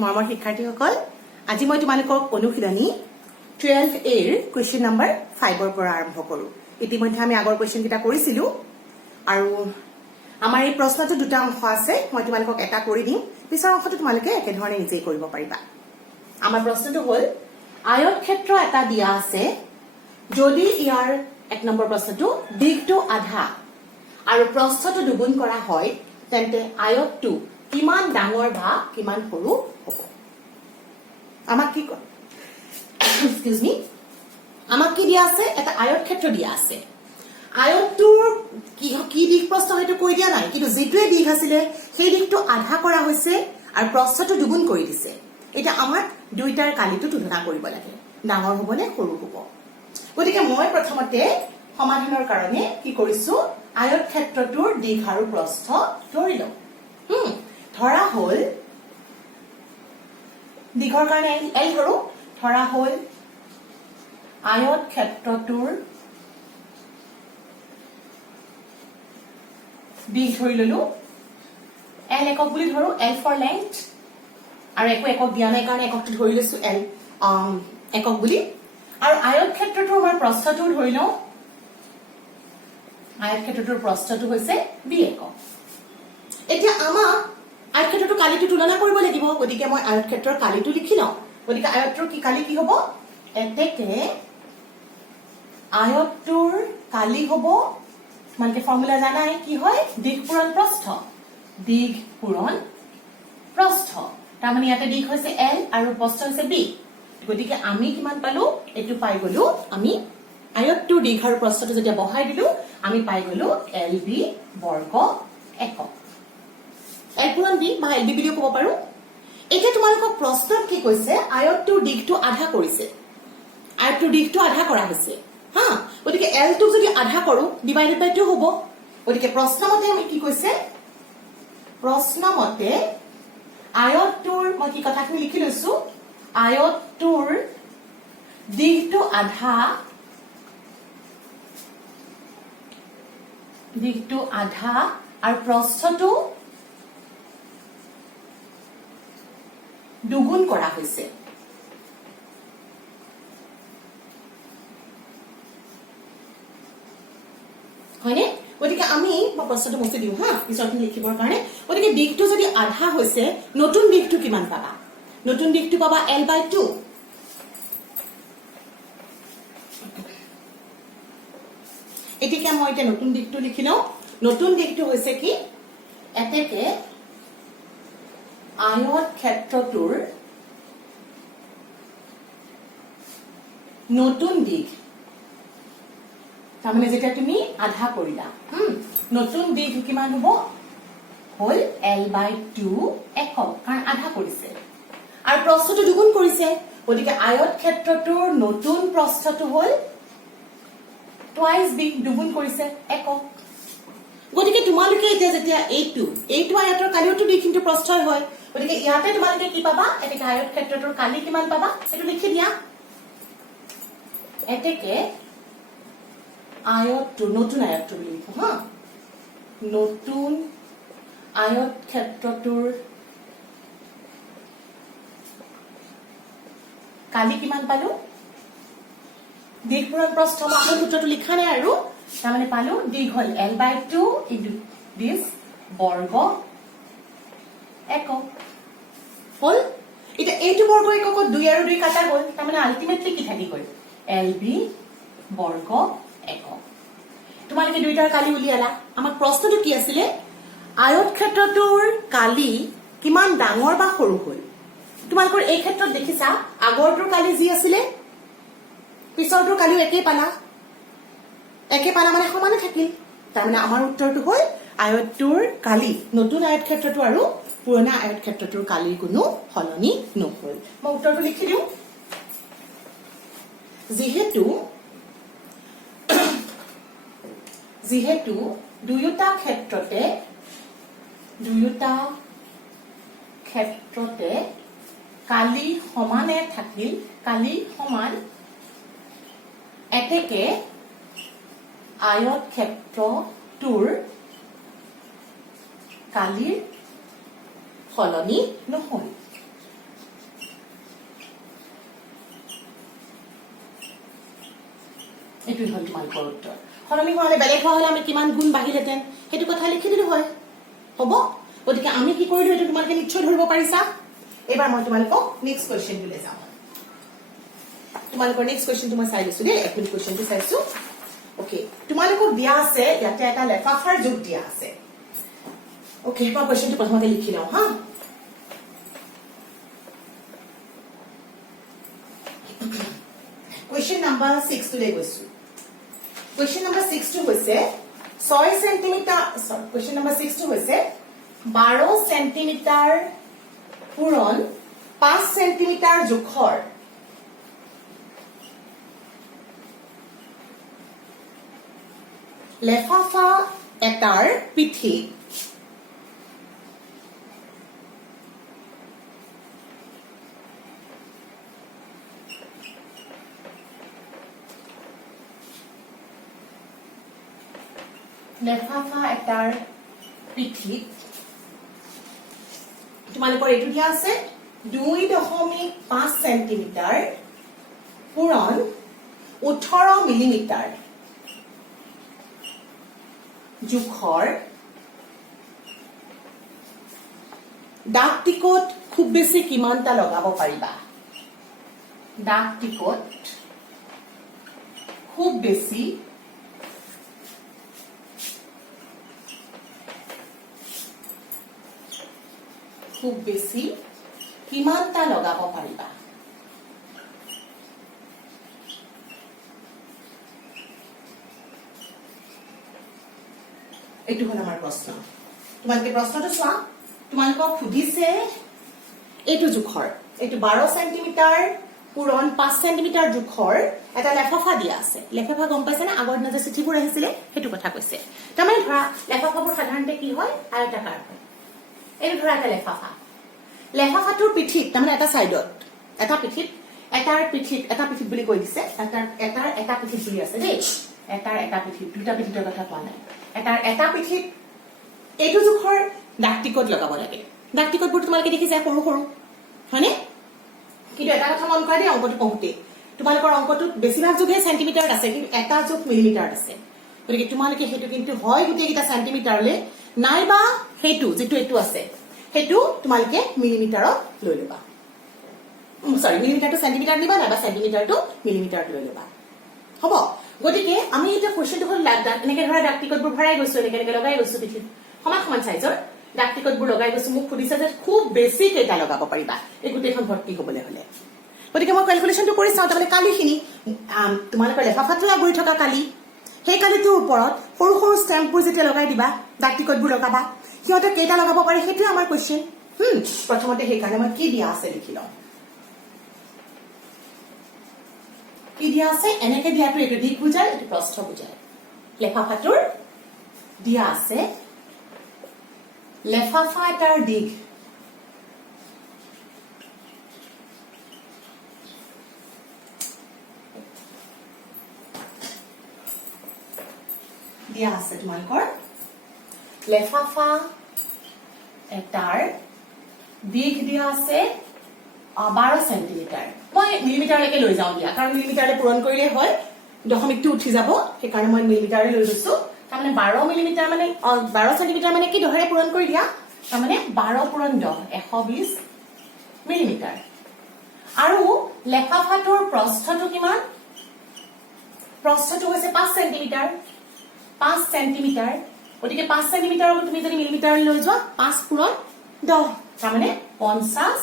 মৰমৰ শিক্ষাৰ্থীসকল আজি মই তোমালোকক অনুশীলনী 12A ৰ কুৱেশ্যন নম্বৰ 5 ৰ পৰা আৰম্ভ কৰো। ইতিমধ্যে আমি আগৰ কুৱেশ্যন কিটা কৰিছিলো আৰু আমাৰ এই প্ৰশ্নটো দুটা অংশ আছে। মই তোমালোকক এটা কৰি দিম, পিছৰ অংশটো তোমালোকে একে ধৰণে নিজেই কৰিব পাৰিবা। আমাৰ প্ৰশ্নটো হ'ল আয়তক্ষেত্ৰ এটা দিয়া আছে, যদি ইয়াৰ এক নম্বৰ প্ৰশ্নটো দিগটো আধা আৰু প্ৰস্থটো দুগুণ কৰা হয় তেন্তে আয়তটো কিমান ডাঙৰ বা কিমান সৰু হ'ব। আমাক কি এক্সকিউজ মি আমাক কি দিয়া আছে, এটা আয়তক্ষেত্ৰ দিয়া আছে। আয়তটোৰ কি দিশ প্ৰস্থ হয়তো কৈ দিয়া নাই, কিন্তু যেটোৱে দিশ আছিলে সেই দিশটো আধা কৰা হৈছে আৰু প্ৰস্থটো দুগুণ কৰি দিছে। এটা আমাক দুইটাৰ কালিটো তুলনা কৰিব লাগে, ডাঙৰ হ'ব নে সৰু হ'ব। গতিকে মই প্ৰথমতে সমাধানৰ কাৰণে কি কৰিছো, আয়তক্ষেত্ৰটোৰ দিশ আৰু প্ৰস্থ ধৰি লওঁ। ধৰা হ'ল দিঘৰ কাৰণে এল ধৰো। ধৰা হ'ল আয়তক্ষেত্ৰটোৰ দিশ ধৰি ললো, এল একক বুলি ধৰো, এল ফৰ লেংথ, আৰু একো একক দিয়া নাই কাৰণে এককটো ধৰি লৈছো এল একক বুলি। আৰু আয়তক্ষেত্ৰটোৰ মই প্ৰস্থটো ধৰি লওঁ, আয়তক্ষেত্ৰটোৰ প্ৰস্থটো হৈছে বি একক। এতিয়া আমাক আয়তক্ষেত্ৰটোৰ কালিটো তুলনা কৰিব লাগিব, গতিকে মই আয়তক্ষেত্ৰৰ কালিটো লিখি লওঁ। গতিকে আয়তটোৰ কালি কি হ'ব, এতেকে আয়তটোৰ কালি হ'ব, তোমালোকে ফৰ্মুলা জানাই কি হয়, দিশ পূৰণ প্ৰস্থ। দিশ পূৰণ প্ৰস্থ, তাৰমানে ইয়াতে দিশ হৈছে এল আৰু প্ৰস্থ হৈছে বি। গতিকে আমি কিমান পালো, এইটো পাই গলো আমি আয়তটোৰ দিশ আৰু প্ৰস্থটো যেতিয়া বহাই দিলো আমি পাই গলো এল বি বৰ্গ একক। এল পূৰণ বি বা এল বি বুলিও ক'ব পাৰো। এতিয়া তোমালোকক প্ৰশ্নত কি কৈছে, আয়তটোৰ দিশটো আধা কৰিছে, আয়তটোৰ দিশটো আধা কৰা হৈছে হা। গতিকে এলটোক যদি আধা কৰো ডিভাইডেড বাই 2 হ'ব। গতিকে প্ৰশ্নমতে আমি কি কৈছে, প্ৰশ্নমতে আয়তটোৰ মই কি কথাখিনি লিখি লৈছো, আয়তটোৰ দিশটো আধা, দিশটো আধা আৰু প্ৰস্থটো দুগুণ কৰা হৈছে। হয়নে? গতিকে আমি প্ৰশ্নটো মুছি দিওঁ হা, পিছৰখিনি লিখিবৰ কাৰণে। গতিকে দিশটো যদি আধা হৈছে, নতুন দিশটো কিমান পাবা, নতুন দিশটো পাবা এল বাই 2। এতিয়া মই এতিয়া নতুন দিশটো লিখি লওঁ। নতুন দিশটো হৈছে কি, এতেকে আয়তক্ষেত্ৰটোৰ নতুন দিশ, তাৰমানে যেতিয়া তুমি আধা কৰিলা, নতুন দিশ কিমান হ'ব, হ'ল এল বাই 2 একক, কাৰণ আধা কৰিছে আৰু প্ৰস্থটো দুগুণ কৰিছে। গতিকে আয়তক্ষেত্ৰটোৰ নতুন প্ৰস্থটো হ'ল টুৱাইচ বি, দুগুণ কৰিছে একক। গতিকে তোমালোকে এতিয়া যেতিয়া এইটো আয়তৰ কালিওটো দিশ কিন্তু প্ৰস্থই হয়। গতিকে ইয়াতে তোমালোকে কি পাবা, এতেকে আয়তক্ষেত্ৰটোৰ কালি কিমান পাবা এইটো লিখি দিয়া। এতেকে আয়তটো, নতুন আয়তটো বুলি লিখো হা, নতুন আয়তক্ষেত্ৰটোৰ কালি কিমান পালো, দিশ পূৰণ প্ৰস্থ, আকৌ সূত্ৰটো লিখা নাই আৰু, তাৰমানে পালো দিশ হ'ল এল বাই 2 ইনটু দিছ বৰ্গ একক হ'ল। এতিয়া এইটো বৰ্গ এককত 2 আৰু 2 কাটা গ'ল, তাৰমানে আল্টিমেটলি কি থাকি গ'ল, এল বি বৰ্গ একক। তোমালোকে দুইটাৰ কালি উলিয়ালা। আমাক প্ৰশ্নটো কি আছিলে, আয়তক্ষেত্ৰটোৰ কালি কিমান ডাঙৰ বা সৰু হ'ল। তোমালোকৰ এই ক্ষেত্ৰত দেখিছা, আগৰটোৰ কালি যি আছিলে পিছৰটোৰ কালিও একে পালা মানে সমানে থাকিল। তাৰমানে আমাৰ উত্তৰটো হ'ল আয়তটোৰ কালি, নতুন আয়তক্ষেত্ৰটো আৰু পুৰণা আয়তক্ষেত্ৰটোৰ কালিৰ কোনো সলনি নহল। মই উত্তৰটো লিখি দিওঁ। যিহেতু দুয়োটা ক্ষেত্ৰতে কালি সমানে থাকিল, কালি সমান, এতেকে আয়তক্ষেত্ৰটোৰ কালিৰ সলনি নহল। এইটোই হ'ল তোমালোকৰ উত্তৰ সলনি হোৱা হ'লে বেলেগ হোৱা হ'লে আমি কিমান গুণ বাঢ়িলেহেঁতেন সেইটো কথা লিখি দিলো হয় হ'ব গতিকে আমি কি কৰিলো এইটো তোমালোকে নিশ্চয় ধৰিব পাৰিছা এবাৰ মই তোমালোকক নেক্সট কুৱেশ্যনটোলৈ যাওঁ তোমালোকৰ নেক্সট কুৱেশ্যনটো মই চাই লৈছো দেই এক মিনিট কুৱেশ্যনটো চাইছো ওকে তোমালোকক দিয়া আছে ইয়াতে এটা লেফাফাৰ যোগ দিয়া আছে ওকে মই কুৱেশ্যনটো প্ৰথমতে লিখি লওঁ হা Question number 6 today গৈছো Question number 6 to হৈছে 6 centimetre sorry question number 6 to হৈছে 12 সেন্টিমিটাৰ পূৰণ 5 সেন্টিমিটাৰ জোখৰ লেফাফা এটাৰ পিঠি লেফাফা এটাৰ পিঠিত তোমালোকৰ এইটো দিয়া আছে 2.5 সেন্টিমিটাৰ পূৰণ 18 মিলিমিটাৰ জোখৰ ডাক টিকট খুব বেছি কিমানটা লগাব পাৰিবা ডাক টিকট খুব বেছি কিমানটা লগাব পাৰিবা এইটো হ'ল আমাৰ প্ৰশ্ন তোমালোকে প্ৰশ্নটো চোৱা তোমালোকক সুধিছে এইটো জোখৰ এইটো 12 সেন্টিমিটাৰ পূৰণ 5 সেন্টিমিটাৰ জোখৰ এটা লেফাফা দিয়া আছে লেফাফা গম পাইছে না আগৰ দিনত যে চিঠিবোৰ আহিছিলে সেইটো কথা কৈছে তাৰমানে ধৰা লেফাফাবোৰ সাধাৰণতে কি হয় আয়তাকাৰ হয় এই ধৰা এটা লেফাফাটোৰ পিঠিত তাৰমানে এটা সাইডত এটা পিঠিত বুলি কৈ দিছে এটা পিঠিত বুলি আছে দেই এটা পিঠিত দুটা পিঠিতৰ কথা কোৱা নাই এটা পিঠিত এইটো জোখৰ ডাক টিকট লগাব লাগে ডাক টিকটবোৰ তোমালোকে দেখিছা সৰু সৰু হয়নে কিন্তু এটা কথা মন কৰা দেই অংকটো পঢ়োতে তোমালোকৰ অংকটোত বেছিভাগ যোগে সেন্টিমিটাৰত আছে কিন্তু এটা যোগ মিলিমিটাৰত আছে গতিকে তোমালোকে সেইটো কিন্তু হয় গোটেইকেইটা সেন্টিমিটাৰলৈ নাইবা সেইটো যেটো এটো আছে হেতু তোমালকে মিলিমিটাৰত লৈ লবা সৰি মিলিমিটাৰ টু সেন্টিমিটাৰ নিবা নাইবা সেন্টিমিটাৰ টু মিলিমিটাৰ লৈ লবা হ'ব গতিকে আমি এটা কোৱেশ্চনটো হল এনেকে ধৰা ডাক টিকটবোৰ ভৰাই গৈছো এনেকে লগাই গৈছো পিঠিত সমান সাইজৰ ডাক টিকটবোৰ লগাই গৈছো মোক খুদিছে যে খুব বেছি কেইটা লগাব পাৰিবা এই গোটেইখন ভৰ্তি হ'বলৈ হলে গতিকে মই ক্যালকুলেশনটো কৰি চাও তাৰমানে কালিখিনি তোমালোকৰ লেফাফাটো আগৰি থকা কালি সেই কালিটোৰ ওপৰত সৰু সৰু ষ্টেম্পবোৰ যেতিয়া লগাই দিবা ডাক টিকটবোৰ লগাবা সিহঁতে কেইটা লগাব পাৰে সেইটো আমাৰ কোৱেশ্চন প্ৰথমতে সেই কাৰণে মই কি দিয়া আছে লিখি লওঁ কি দিয়া আছে এনেকে দিয়াটো এইটো দিক বুজায় এইটো প্ৰস্থ বুজায় লেফাফাটোৰ দিয়া আছে লেফাফা এটাৰ দিক দিয়া আছে তোমালোকৰ লেফাফা এটাৰ দিক দিয়া আছে 12 সেন্টিমিটাৰ মই মিলিমিটাৰলৈকে লৈ যাওঁ দিয়া কাৰণ মিলিমিটাৰলৈ পূৰণ কৰিলে হয় দশমিকটো উঠি যাব সেই কাৰণে মই মিলিমিটাৰলৈ লৈ গৈছো তাৰমানে 12 মিলিমিটাৰ মানে 12 সেন্টিমিটাৰ মানে কি দহৰে পূৰণ কৰি দিয়া তাৰমানে 12 পূৰণ 10 120 মিলিমিটাৰ আৰু লেফাফাটোৰ প্ৰস্থটো কিমান প্ৰস্থটো হৈছে 5 সেন্টিমিটাৰ 5 সেন্টিমিটাৰ গতিকে 5 সেন্টিমিটাৰৰ তুমি যদি মিলিমিটাৰ লৈ যোৱা 5 পূৰণ 10 তাৰমানে 50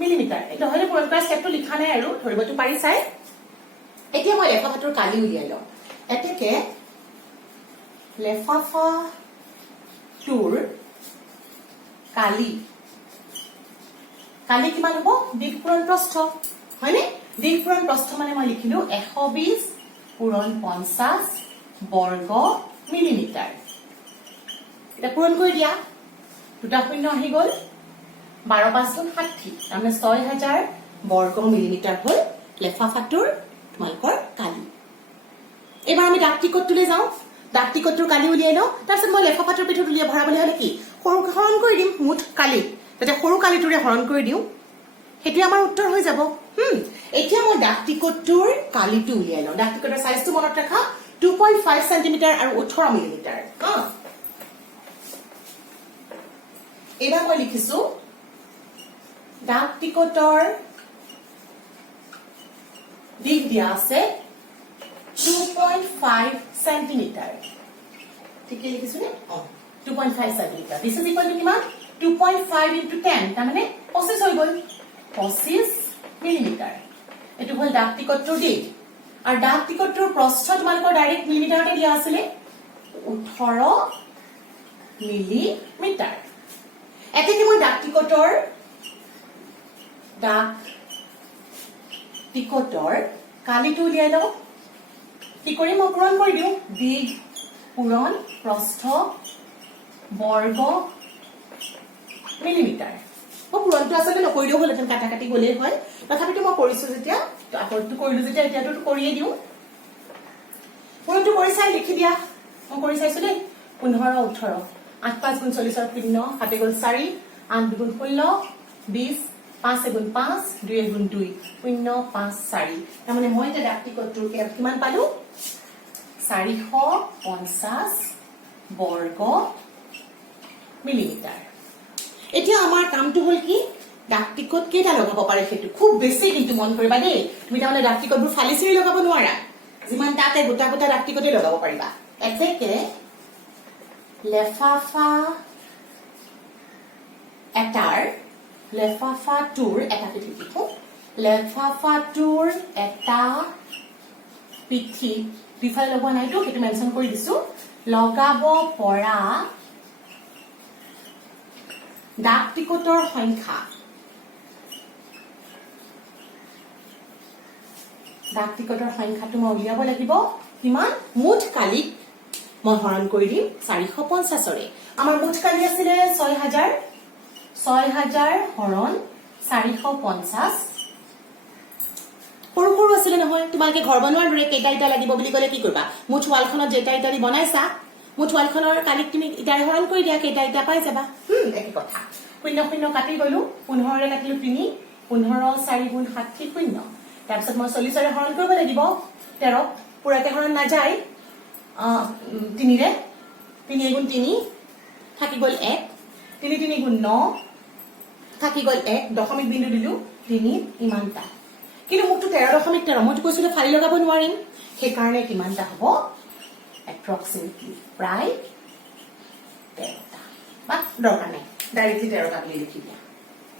মিলিমিটাৰ এটা হলে পূৰণ কৰা স্টেপটো লিখা নাই আৰু ধৰিবটো পাৰি চাই এতিয়া মই লেফাফাটোৰ কালি উলিয়াই লওঁ এতেকে লেফাফাটোৰ কালি কিমান হ'ব দিক পূৰণ প্ৰস্থ হয়নে দিক পূৰণ প্ৰস্থ মানে মই লিখিলো 120 পূৰণ 50 বৰ্গ মিলিমিটাৰ এটা পূৰণ কৰি দিয়া দুটা শূন্য আহি গ'ল 12 5 গুণ 60 তাৰমানে 6000 বৰ্গ মিলিমিটাৰ হ'ল লেফাফাটোৰ তোমালোকৰ কালি এবাৰ আমি ডাক টিকটটোলৈ যাওঁ ডাক টিকটটোৰ কালি উলিয়াই লওঁ তাৰপিছত মই লেফাফাটোৰ পিঠত উলিয়াই ভৰাবলৈ হ'লে কি সৰুকে হৰণ কৰি দিম মুঠ কালি তেতিয়া সৰু কালিটোৰে হৰণ কৰি দিওঁ সেইটোৱে আমাৰ উত্তৰ হৈ যাব এতিয়া মই ডাক টিকটটোৰ কালিটো উলিয়াই লওঁ। ডাক টিকটৰ সাইজটো মনত ৰাখা 2.5 সেন্টিমিটাৰ আৰু 18 মিলিমিটাৰ। এইবাৰ মই লিখিছো ডাক টিকটৰ দিক দিয়া আছে 2.5 সেন্টিমিটাৰ। ঠিকে লিখিছো নে? 2.5 centimetre. This is equal to কিমান? 2.5 into 10 তাৰ মানে 25 হৈ গল। 25 মিলিমিটাৰ। এটো হল ডাক টিকটটোৰ দিক। আৰু ডাক টিকটটোৰ প্ৰস্থ তোমালোকৰ ডাইৰেক্ট মিলিমিটাৰতে দিয়া আছিল 18 মিলিমিটাৰ। এতেকে মই ডাক টিকটৰ কালিটো উলিয়াই লওঁ। কি কৰিম? মই পূৰণ কৰি দিওঁ। দিক পূৰণ প্ৰস্থ বৰ্গ মিলিমিটাৰ। মই পূৰণটো আচলতে নকৰিলেও হ'লহেঁতেন, কাটা কাটি গলেই হয়। তথাপিতো মই কৰিছো যেতিয়া, আকৌটো কৰিলো যেতিয়া এতিয়াতো কৰিয়ে দিওঁ। পূৰণটো কৰি চাই লিখি দিয়া। মই কৰি চাইছো দেই। 15 18 8 5 গুণ 40 শূন্য 7 গুণ 4 8 গুণ 16 20 5 গুণ 5 2 গুণ 2 0 5 4। তাৰমানে মই এটা ডাক টিকটটোৰ কিমান পালো? 450 বৰ্গ মিলিমিটাৰ। এতিয়া আমাৰ কামটো হল কি? ডাক টিকট কেইটা লগাব পাৰে সেইটো খুব বেছি কিন্তু মন কৰিবা দেই। তুমি তাৰমানে ডাক টিকটবোৰ ফালি চিৰি লগাব নোৱাৰা। যিমান তাতে গোটা গোটা ডাক টিকটে লগাব পাৰিবা। এতেকে লেফাফাটোৰ এটা পিঠি লিখো। লেফাফাটোৰ এটা পিঠি দুইফালে লগোৱা নাইতো, সেইটো মেনশ্যন কৰি দিছো। লগাব পৰা ডাক টিকটৰ সংখ্যা। ডাক টিকটৰ সংখ্যাটো মই উলিয়াব লাগিব। কিমান? মুঠ কালিক মই হৰণ কৰি দিম 450ৰে। আমাৰ মুঠ কালি আছিলে 6000। 6000 হৰণ 450। সৰু সৰু আছিলে নহয়। তোমালোকে ঘৰ বনোৱাৰ দৰে কেইটা ইটা লাগিব বুলি ক'লে কি কৰিবা? মুঠ ৱালখনত যেটা ইটা দি বনাইছা, মুঠ ৱালখনৰ কালিক তুমি ইটাৰে হৰণ কৰি দিয়া, কেইটা ইটা পাই যাবা। একে কথা। 0 0 কাটি গলো। 15ৰে কাটিলো 3 15 4 গুণ 60 0। তাৰপিছত মই 40ৰে হৰণ কৰিব লাগিব 13। পুৰাকে হৰণ নাযায় 3ৰে। 3 গুণ 3 থাকি গল 1 3 3 গুণ 9 থাকি গল 1 দশমিক বিন্দু দিলো 3 ইমানটা। কিন্তু মোকটো 13.13 মইতো কৈছিলো ফালি লগাব নোৱাৰিম। সেইকাৰণে কিমানটা হ'ব? এপ্ৰক্সিমেটলি প্ৰায় 13টা। বা দৰকাৰ নাই, ডাইৰেক্টলি 13টা বুলি লিখি দিয়া।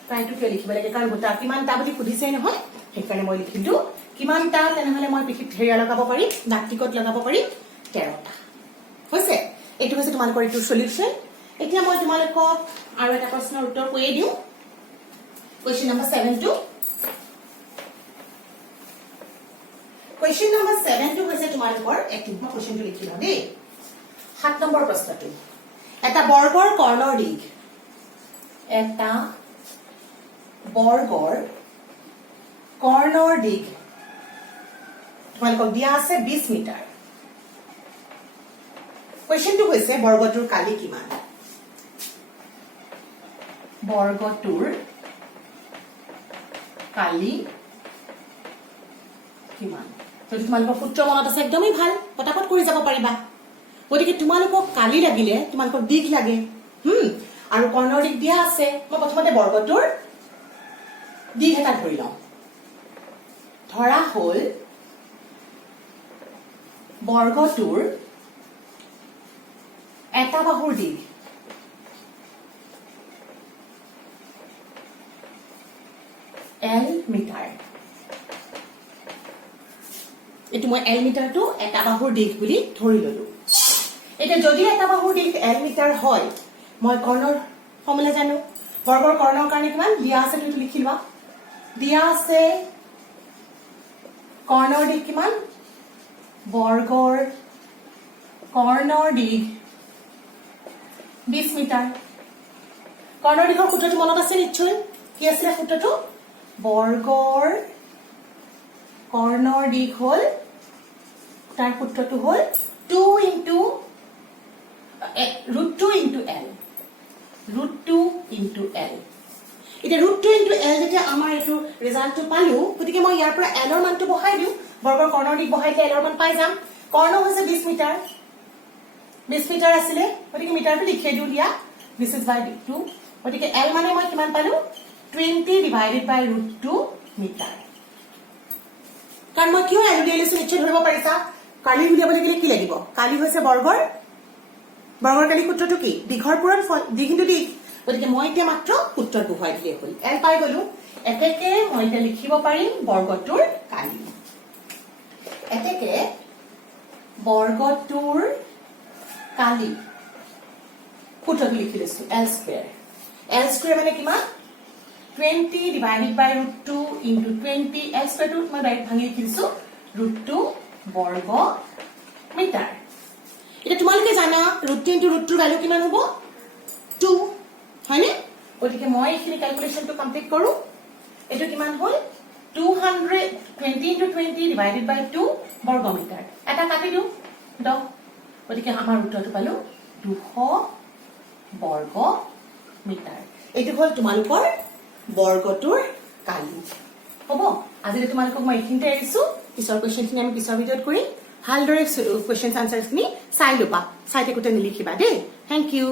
প্ৰায়টো কিয় লিখিব লাগে? কাৰণ গোটা কিমানটা বুলি সুধিছে নহয়, সেইকাৰণে মই লিখিলো কিমানটা। তেনেহলে মই পিঠিত হেৰিয়া লগাব পাৰিম, ডাক টিকট লগাব পাৰিম 13টা। হৈছে? এইটো হৈছে তোমালোকৰ এইটোৰ সলিউশন। এতিয়া মই তোমালোকক আৰু এটা প্ৰশ্নৰ উত্তৰ কৈয়ে দিওঁ। কুৱেশ্যন নম্বৰ 7 টো। কুৱেশ্যন নম্বৰ 7 টো হৈছে তোমালোকৰ একটিভ। মই কুৱেশ্যনটো লিখি লওঁ দেই। 7 নম্বৰ প্ৰশ্নটো। এটা বৰ্গৰ কৰ্ণৰ দিক। এটা বৰ্গৰ কৰ্ণৰ দিক তোমালোকক দিয়া আছে 20 মিটাৰ। কুৱেশ্যনটো হৈছে বৰ্গটোৰ কালি কিমান? বৰ্গটোৰ কালি কিমান? যদি তোমালোকৰ সূত্ৰ মনত আছে একদমেই ভাল, পটাপট কৰি যাব পাৰিবা। গতিকে তোমালোকক কালি লাগিলে তোমালোকৰ দিক লাগে। আৰু কৰ্ণৰ দিক দিয়া আছে। মই প্ৰথমতে বৰ্গটোৰ দিক এটা ধৰি লওঁ। ধৰা হল বৰ্গটোৰ এটা বাহুৰ দিক L মিটাৰ। এইটো মই L মিটাৰটো এটা বাহুৰ দিক বুলি ধৰি ললো। এতিয়া যদি এটা বাহুৰ দিক L মিটাৰ হয়, মই কৰ্ণৰ ফৰ্মুলা জানো। বৰ্গৰ কৰ্ণৰ কাৰণে কিমান দিয়া আছে তুমি লিখি লোৱা। দিয়া আছে কৰ্ণৰ দিক কিমান? বৰ্গৰ কৰ্ণৰ দিক 20 মিটাৰ। কৰ্ণৰ দিকৰ সূত্ৰটো মনত আছে নিশ্চয়। কি আছিলে সূত্ৰটো? বৰ্গৰ কৰ্ণৰ দিক হল, তাৰ সূত্ৰটো হল 2 into √2 into L। √2 into L। এতিয়া √2 ইনটু এল যেতিয়া আমাৰ এইটো ৰিজাল্টটো পালো গতিকে মই ইয়াৰ পৰা এলৰ মানটো বহাই দিওঁ বৰ্গৰ কৰ্ণৰ দিক বহাই দিলে এলৰ মান পাই যাম কৰ্ণ হৈছে 20 মিটাৰ 20 মিটাৰ আছিলে গতিকে মিটাৰটো লিখি দিওঁ দিয়া দিস ইজ বাই 2 গতিকে এল মানে মই কিমান পালো 20 ডিভাইডেড বাই √2 মিটাৰ কাৰণ মই কিয় এল উলিয়াই লৈছো নিশ্চয় ধৰিব পাৰিছা কালি উলিয়াব লাগিলে কি লাগিব কালি হৈছে বৰ্গৰ কালি সূত্ৰটো কি দীঘৰ পূৰণ দিঘ ইনটু দিঘ গতিকে মই এতিয়া মাত্ৰ সূত্ৰত বহুৱাই দিলে হ'ল এল পাই গলো এতেকে মই এতিয়া লিখিব পাৰিম বৰ্গটোৰ কালি এতেকে বৰ্গটোৰ কালি সূত্ৰটো লিখি লৈছো এল স্কয়াৰ মানে কিমান 20 divided by √2 into 20 L square root মই ডাইৰেক্ট ভাঙি লিখিছো √2 বৰ্গ মিটাৰ এটা তোমালোকে জানা √2 into √2 ভ্যালু কিমান হ'ব 2 হয়নে গতিকে মই এইখিনি ক্যালকুলেশনটো কমপ্লিট কৰো এটো কিমান হ'ল 220 into 20 divided by 2 বৰ্গ মিটাৰ এটা কাটি দিও দ গতিকে আমাৰ উত্তৰটো পালো 200 বৰ্গ মিটাৰ এইটো হ'ল তোমালোকৰ বৰ্গটোৰ কালি হ'ব আজি তোমালোকক মই এইখিনিতে এৰিছো পিছৰ কোৱেশ্চনখিনি আমি পিছৰ ভিডিঅ'ত কৰিম ভালদৰে কোৱেশ্চন আনসাৰখিনি চাই লবা চাই থাকোতে নিলিখিবা দেই থ্যাংক ইউ